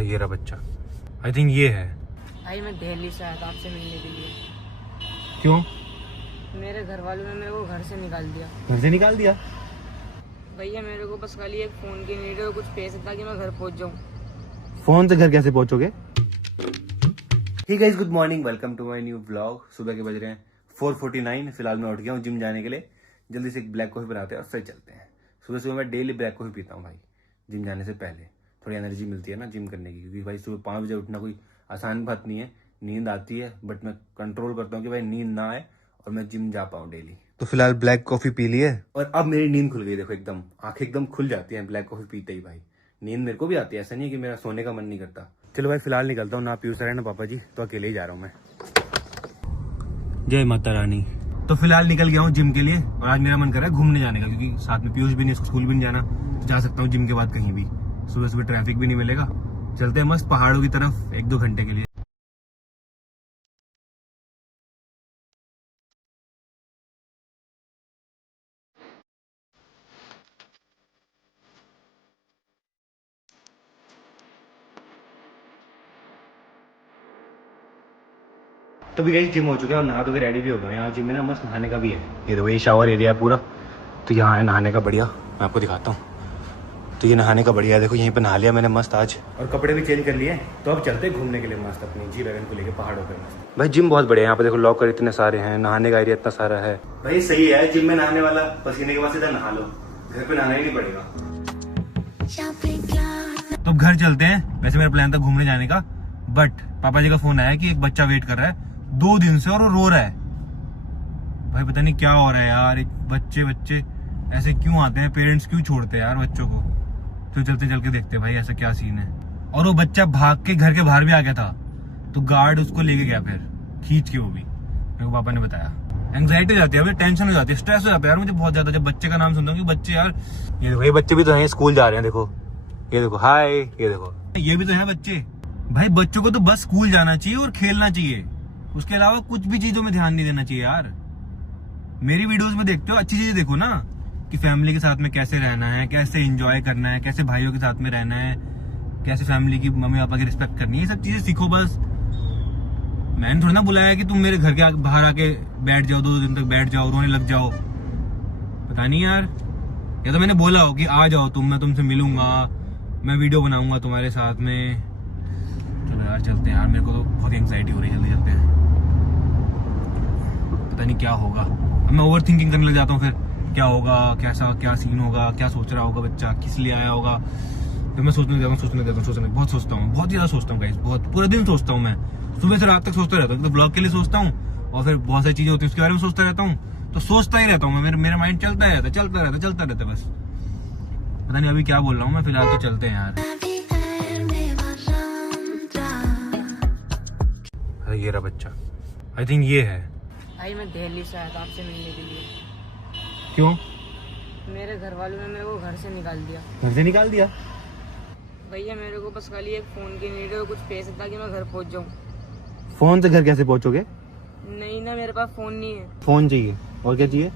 ये रहा बच्चा। आई थिंक ये है। भाई मैं दिल्ली से आया था आपसे मिलने के लिए। क्यों? मेरे घर वालों ने मेरे को घर से निकाल दिया। घर से निकाल दिया? भैया मेरे को बस खाली एक फ़ोन की नीड है, कुछ पैसे ताकि मैं घर पहुंच जाऊं। फोन से घर कैसे पहुंचोगे? Hey guys, good morning, welcome to my new vlog. सुबह के बज रहे हैं 4:49। फिलहाल मैं उठ गया हूँ जिम जाने के लिए। जल्दी से एक ब्लैक कॉफी बनाते हैं और फिर चलते हैं। सुबह सुबह मैं डेली ब्लैक कॉफी पीता हूँ भाई, जिम जाने से पहले। थोड़ी एनर्जी मिलती है ना जिम करने की, क्योंकि भाई सुबह 5 बजे उठना कोई आसान बात नहीं है। नींद आती है, बट मैं कंट्रोल करता हूँ कि भाई नींद ना आए और मैं जिम जा पाऊँ डेली। तो फिलहाल ब्लैक कॉफी पी ली है और अब मेरी नींद खुल गई। देखो एकदम आंखें एकदम खुल जाती हैं ब्लैक कॉफी पीते ही। भाई नींद मेरे को भी आती है, ऐसा नहीं है कि मेरा सोने का मन नहीं करता। चलो भाई फिलहाल निकलता हूँ, ना पीयूष सर है ना पापा जी, तो अकेले ही जा रहा हूँ मैं। जय माता रानी। तो फिलहाल निकल गया हूँ जिम के लिए और आज मेरा मन कर रहा है घूमने जाने का, क्योंकि साथ में पीयूष भी नहीं, स्कूल भी नहीं जाना, तो जा सकता हूँ जिम के बाद कहीं भी। सुबह सुबह ट्रैफिक भी नहीं मिलेगा। चलते हैं मस्त पहाड़ों की तरफ 1-2 घंटे के लिए। तो भी गई जिम हो चुका है और नहा धो के रेडी भी हो गया। यहाँ जिम में ना मस्त नहाने का भी है। ये देखो ये शावर एरिया है पूरा, तो यहाँ है नहाने का बढ़िया। मैं आपको दिखाता हूँ। तो ये नहाने का बढ़िया है, देखो यहीं पे नहा लिया मैंने मस्त आज, और कपड़े भी चेंज कर लिए। तो अब चलते हैं घूमने के लिए मस्त अपनी G-Wagon को लेके पहाड़ों पे मस्त। भाई जिम बहुत बढ़िया है यहाँ पे, देखो लॉकर इतने सारे हैं, नहाने का एरिया इतना सारा है। भाई सही है जिम में नहाने वाला, पसीने के बाद सीधा नहा लो, घर पे नहाना ही नहीं पड़ेगा। तो अब घर चलते हैं। वैसे मेरा प्लान था घूमने जाने का, बट पापा जी का फोन आया कि एक बच्चा वेट कर रहा है 2 दिन से और वो रो रहा है। भाई पता नहीं क्या हो रहा है यार, एक बच्चे ऐसे क्यों आते हैं, पेरेंट्स क्यों छोड़ते हैं यार बच्चों को। तो चलते चल के देखते हैं भाई ऐसा क्या सीन है। और वो बच्चा भाग के घर के बाहर भी आ गया था, तो गार्ड उसको लेके गया फिर खींच के। वो भी मेरे को पापा ने बताया। एंग्जाइटी हो जाती है, टेंशन हो जाती है, स्ट्रेस हो जाता है यार मुझे बहुत ज्यादा जब बच्चे का नाम सुनता हूँ कि बच्चे यार। ये देखो ये बच्चे भी तो हैं, स्कूल जा रहे हैं, देखो ये देखो हाय, ये देखो ये भी तो है बच्चे। भाई बच्चों को तो बस स्कूल जाना चाहिए और खेलना चाहिए, उसके अलावा कुछ भी चीजों में ध्यान नहीं देना चाहिए यार। मेरी वीडियोस में देखते हो, अच्छी चीजें देखो ना, कि फैमिली के साथ में कैसे रहना है, कैसे एंजॉय करना है, कैसे भाइयों के साथ में रहना है, कैसे फैमिली की मम्मी पापा की रिस्पेक्ट करनी है, ये सब चीजें सीखो बस। मैंने थोड़ा ना बुलाया कि तुम मेरे घर के बाहर आके बैठ जाओ, 2 दिन तक बैठ जाओ, रोने लग जाओ। पता नहीं यार, या तो मैंने बोला हो कि आ जाओ तुम, मैं तुमसे मिलूंगा, मैं वीडियो बनाऊंगा तुम्हारे साथ में। चलो यार चलते हैं यार, मेरे को तो बहुत एंग्जाइटी हो रही है। जल्दी चलते हैं, पता नहीं क्या होगा। अब मैं ओवर थिंकिंग करने लग जाता हूँ, फिर क्या होगा, कैसा क्या सीन होगा, क्या सोच रहा होगा बच्चा, किस लिए आया होगा। फिर मैं सोचने बहुत सोचता हूँ, बहुत ज्यादा सोचता हूँ गाइस, बहुत पूरे दिन सोचता हूँ मैं, सुबह से रात तक सोचता रहता हूँ। तो ब्लॉग के लिए सोचता हूँ और फिर बहुत सारी चीजें होती है उसके बारे में सोचता रहता हूँ। तो सोचता ही रहता हूँ मैं, मेरा माइंड चलता रहता है बस। पता नहीं अभी क्या बोल रहा हूँ मैं। फिलहाल तो चलते हैं यार। अरे ये रहा बच्चा। आई थिंक ये है। भाई मैं दिल्ली से आया था आपसे मिलने के लिए। क्यों? मेरे घर वालों ने मेरे को घर से निकाल दिया। घर से निकाल दिया? भैया मेरे को बस खाली एक फ़ोन की नीड है, कुछ पैसे ताकि मैं घर पहुंच जाऊं। फोन से घर कैसे पहुंचोगे? नहीं ना, मेरे पास फ़ोन नहीं है। फोन चाहिए और क्या चाहिए?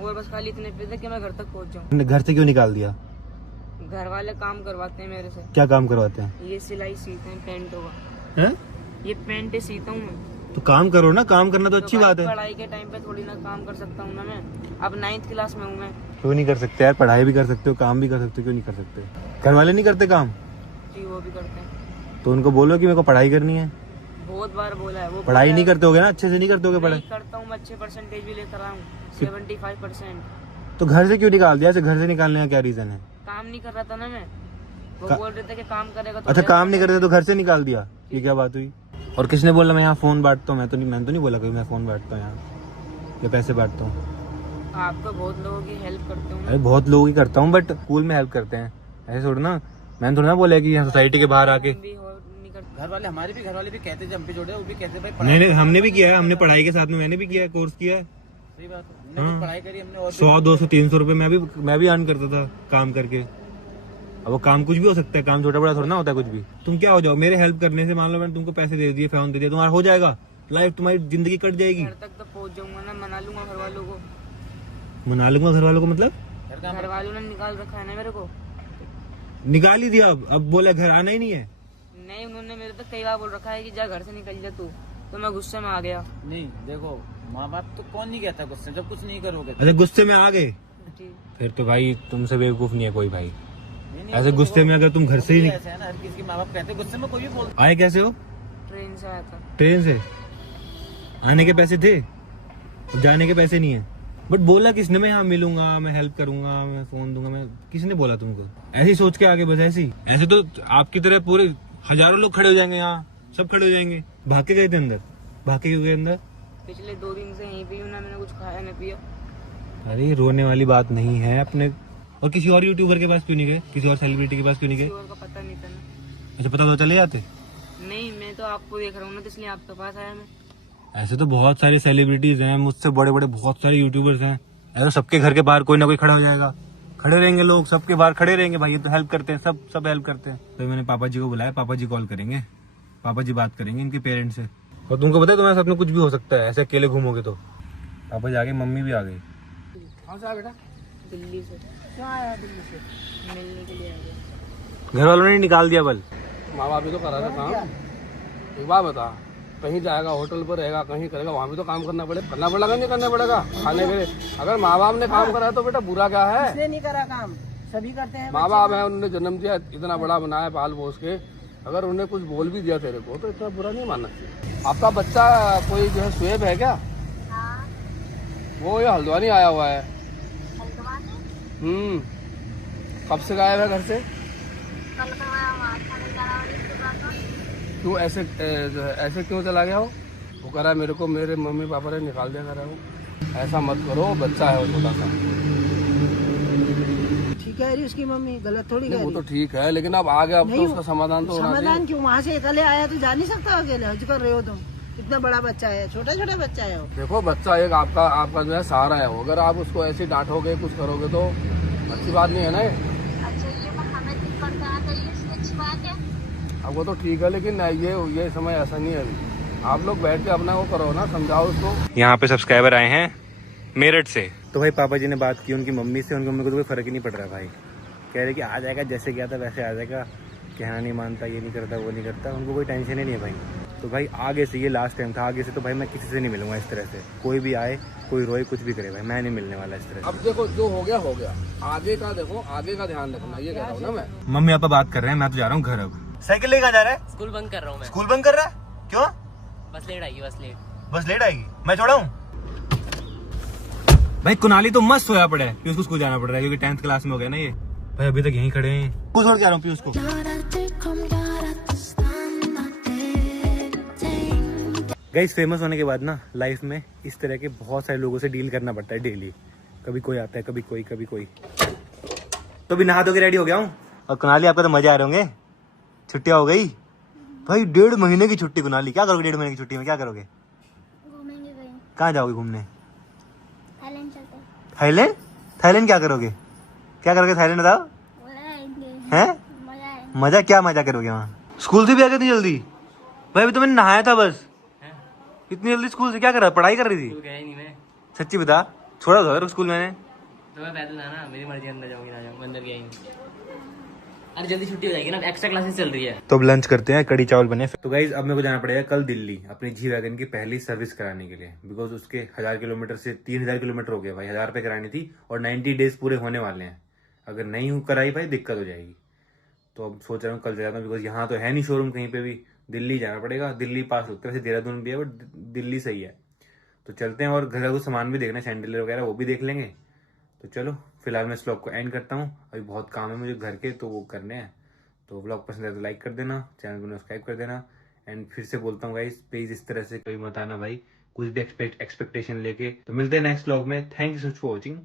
और बस खाली इतने पैसे कि मैं घर तक पहुंच जाऊं। घर से क्यों निकाल दिया? घर वाले काम करवाते हैं मेरे से। क्या काम करवाते हैं? ये सिलाई सीते हैं, पेंट होगा। हैं? ये पेंट सीता हूँ मैं। तो काम करो ना, काम करना तो अच्छी बात है। पढ़ाई के टाइम पे थोड़ी ना काम कर सकता हूँ ना मैं, अब 9th क्लास में हूँ मैं। क्यों नहीं कर सकते यार, पढ़ाई भी कर सकते हो, काम भी कर सकते हो, क्यों नहीं कर सकते? घर वाले नहीं करते काम? जी वो भी करते हैं। तो उनको बोलो कि मेरे को पढ़ाई करनी है। बहुत बार बोला है, वो पढ़ाई नहीं करते होगे ना, अच्छे से नहीं करते होगे पढ़ाई? करता हूँ मैं, अच्छे परसेंटेज भी लेकर आया हूँ, 75%। तो घर से क्यों निकाल दिया? ऐसे घर से निकालने का क्या रीजन है? काम नहीं कर रहा था ना मैं, वो बोल रहे थे कि काम करेगा तो। अच्छा काम नहीं करते तो घर से निकाल दिया, ये क्या बात हुई? और किसने बोला मैं यहाँ फोन बांटता हूँ? मैंने तो नहीं बोला कभी मैं फोन बांटता हूँ यहाँ, या पैसे बांटता हूँ। आप तो बहुत लोगों की हेल्प करते हो। अरे बहुत लोगों की करता हूँ, बट स्कूल में हेल्प करते हैं, ऐसे थोड़ा ना। मैंने थोड़ा ना बोला कि यहाँ सोसाइटी के बाहर आके। घर वाले हमारे भी घर वाले भी कहते जब जोड़े, वो भी कहते भाई नहीं हमने भी किया है, हमने पढ़ाई के साथ में मैंने भी किया है, कोर्स किया है। सही बात है, हमने पढ़ाई करी हमने, और 100, 200, 300 रुपए मैं भी अर्न करता था काम करके। अब वो काम कुछ भी हो सकता है, काम छोटा बड़ा थोड़ा ना होता है कुछ भी। तुम क्या हो जाओ मेरे हेल्प करने से, मान लो मैंने तुमको पैसे दे दिए, फोन दे दिया, तुम्हारा हो जाएगा, लाइफ तुम्हारी जिंदगी कट जाएगी। घर तक तो पहुंच जाऊंगा ना, मना लूंगा घर वालों को। मना लूंगा घर वालों को मतलब? घर वालों ने निकाल रखा है ना मेरे को। निकाल ही दिया, अब बोला घर आना ही नहीं है। नहीं, उन्होंने मेरे तो कई बार बोल रखा है कि जा घर से निकल जा तू, तो मैं गुस्से में आ गया। नहीं देखो, माँ बाप तो कौन नहीं कहता गुस्से जब कुछ नहीं करोगे तो। अरे गुस्से में आ गए जी। फिर तो भाई तुमसे बेवकूफ नहीं है कोई भाई। नहीं, ऐसे तो गुस्से में अगर तुम घर से ही ऐसे है ना, हर किसी के माँ बाप कहते गुस्से में कोई भी बोलता। आए कैसे हो? ट्रेन से आया था। ट्रेन से? आने के पैसे थे, जाने के पैसे नहीं है। बट बोला किसने मैं यहाँ मिलूंगा, मैं हेल्प करूंगा, मैं फोन दूंगा, मैं किसने बोला तुमको? ऐसे ही सोच के आगे बस ऐसे ही। ऐसे तो आपकी तरह पूरे हजारों लोग खड़े हो जाएंगे यहाँ, सब खड़े हो जाएंगे। भाग के गए थे अंदर? भाग के क्यों गए अंदर? पिछले 2 दिन से यहीं पे हूँ ना, मैंने कुछ खाया न पिया। अरे रोने वाली बात नहीं है अपने। और किसी और यूट्यूबर के पास क्यों नहीं गए? किसी और सेलिब्रिटी के पास क्यों नहीं किसी गए? और का पता नहीं था ना। अच्छा, पता तो चले जाते। नहीं, मैं तो आपको देख रहा हूँ ना, तो इसलिए आपके पास आया मैं। ऐसे तो बहुत सारे सेलिब्रिटीज हैं, मुझसे बड़े बड़े बहुत सारे यूट्यूबर्स हैं। ऐसे सबके घर के बाहर कोई ना कोई खड़ा हो जाएगा, खड़े रहेंगे लोग, सबके बाहर खड़े रहेंगे भाई। ये तो हेल्प करते हैं, सब हेल्प करते हैं। तो मैंने पापा जी को बुलाया, पापा जी कॉल करेंगे, पापा जी बात करेंगे इनके पेरेंट्स से। और तुमको पता है तुम्हारे साथ में कुछ भी हो सकता है, ऐसे अकेले घूमोगे तो। पापा जी आ गए, मम्मी भी आ गई। कहाँ से आया बेटा? दिल्ली से। क्या आया दिल्ली से? मिलने के लिए आ गया। घर वालों ने निकाल दिया बल। माँ बाप भी तो करा रहे काम। एक बात बता, कहीं जाएगा, होटल पर रहेगा, कहीं करेगा, वहाँ भी तो काम करना पड़ेगा नहीं करना पड़ेगा खाने के लिए। अगर माँ बाप ने काम करा है तो बेटा बुरा क्या है? इसने नहीं करा काम, सभी करते हैं। माँ बाप है, उन्होंने जन्म दिया, इतना बड़ा बनाया पाल पोस के, अगर उन्हें कुछ बोल भी दिया तेरे को तो इतना बुरा नहीं मानना चाहिए। आपका बच्चा कोई जो है शुएब है क्या? वो ये हल्द्वानी आया हुआ है। कब से गायब है घर से? क्यों ऐसे क्यों चला गया हो? वो कह रहा है मेरे को मेरे मम्मी पापा ने निकाल दिया, कर रहा हूँ। ऐसा मत करो, बच्चा है वो छोटा सा। ठीक है रही उसकी मम्मी, गलत थोड़ी नहीं, कह वो रही। तो ठीक है, लेकिन अब आ गया, अब तो नहीं, उसका समाधान तो होना चाहिए। समाधान क्यों? वहाँ से अकेले आया तो जा नहीं सकता अकेले? हज कर रहे हो तुम, इतना बड़ा बच्चा है, छोटा छोटा बच्चा है वो। देखो बच्चा एक आपका जो है सहारा है वो, अगर आप उसको ऐसे डांटोगे कुछ करोगे तो अच्छी बात नहीं है ना। अब वो तो ठीक है, लेकिन ये समय ऐसा नहीं है अभी। आप लोग बैठ के अपना वो करो ना, समझाओ उसको। यहाँ पे सब्सक्राइबर आए हैं मेरठ से, तो भाई पापा जी ने बात की उनकी मम्मी से, उनकी मम्मी को तो कोई फर्क ही नहीं पड़ रहा भाई। कह रहे कि आ जाएगा, जैसे गया था वैसे आ जाएगा, कहना नहीं मानता, ये नहीं करता, वो नहीं करता, उनको कोई टेंशन ही नहीं है भाई। तो भाई आगे से, ये लास्ट टाइम था, आगे से तो भाई मैं किसी से नहीं मिलूंगा इस तरह से। कोई भी आए, कोई रोए, कुछ भी करे भाई, मैं नहीं मिलने वाला इस तरह से। अब देखो जो हो गया, आगे का देखो, आगे का ध्यान रखना, ये कह रहा हूँ ना मैं। मम्मी पापा बात कर रहे हैं, मैं तो जा रहा हूँ घर। अब साइकिल लेके जा रहा है? स्कूल बंद कर रहा हूँ मैं। स्कूल बंद कर रहा है? क्यों? बस लेट आएगी, बस लेट आएगी, मैं छोड़ा हूँ। भाई कुनाली तो मस्त सोया पड़ा है, पीयूष को स्कूल जाना पड़ रहा है क्योंकि 10th क्लास में हो गया ना ये। भाई अभी तक यहीं खड़े हैं, कुछ छोड़ के आ रहा हूँ पीयूष को। गाइस फेमस होने के बाद ना लाइफ में इस तरह के बहुत सारे लोगों से डील करना पड़ता है डेली। कभी कोई आता है, कभी कोई। तो भी नहा धो के रेडी हो गया हूँ। और कुनाली आपका तो मजा आ रहे होंगे, छुट्टियां हो गई भाई। 1.5 महीने की छुट्टी कुनाली, क्या करोगे 1.5 महीने की छुट्टी में? क्या करोगे? घूमेंगे कहीं। कहाँ जाओगे घूमने? थाईलैंड चलते हैं। थाईलैंड क्या करोगे? थाईलैंड बताओ। मजा आएंगे। हैं? मजा आएंगे। मजा क्या मजा करोगे वहाँ? स्कूल से भी आ गए इतनी जल्दी? भाई अभी तो मैंने नहाया था बस। इतनी जल्दी स्कूल से क्या कर रहा? पढ़ाई कर रही थी? गया ही नहीं मैं, सच्ची बता, छोड़ा था स्कूल मैंने। तो मैं पैदल आना, मेरी मर्जी, अंदर जाऊंगी ना जाऊंगी, अंदर गया ही नहीं। अरे जल्दी छुट्टी हो जाएगी ना, एक्स्ट्रा क्लासेस चल रही है। तो अब लंच करते हैं, कड़ी चावल बने। तो गाइज अब मेरे को जाना पड़ेगा कल दिल्ली अपनी जी वैगन की पहली सर्विस कराने के लिए, बिकॉज उसके 1000 किलोमीटर से 3000 किलोमीटर हो गया भाई। 1000 रुपये करानी थी और 90 डेज पूरे होने वाले हैं। अगर नहीं कराई भाई दिक्कत हो जाएगी। तो अब सोच रहा हूँ कल जाता हूँ, बिकॉज यहाँ तो है नहीं शोरूम कहीं पे भी, दिल्ली जाना पड़ेगा। दिल्ली पास होता है, वैसे देहरादून भी है बट दिल्ली सही है। तो चलते हैं, और घर का कुछ सामान भी देखना है, सैंडल वगैरह वो भी देख लेंगे। तो चलो फिलहाल मैं इस व्लॉग को एंड करता हूँ, अभी बहुत काम है मुझे घर के, तो वो करने हैं। तो व्लॉग पसंद है तो लाइक कर देना, चैनल को सब्सक्राइब कर देना। एंड फिर से बोलता हूँ गाइस, प्लीज इस तरह से कोई मत आना भाई, कुछ भी एक्सपेक्टेशन लेके। तो मिलते हैं नेक्स्ट व्लॉग में। Thank you so much for watching.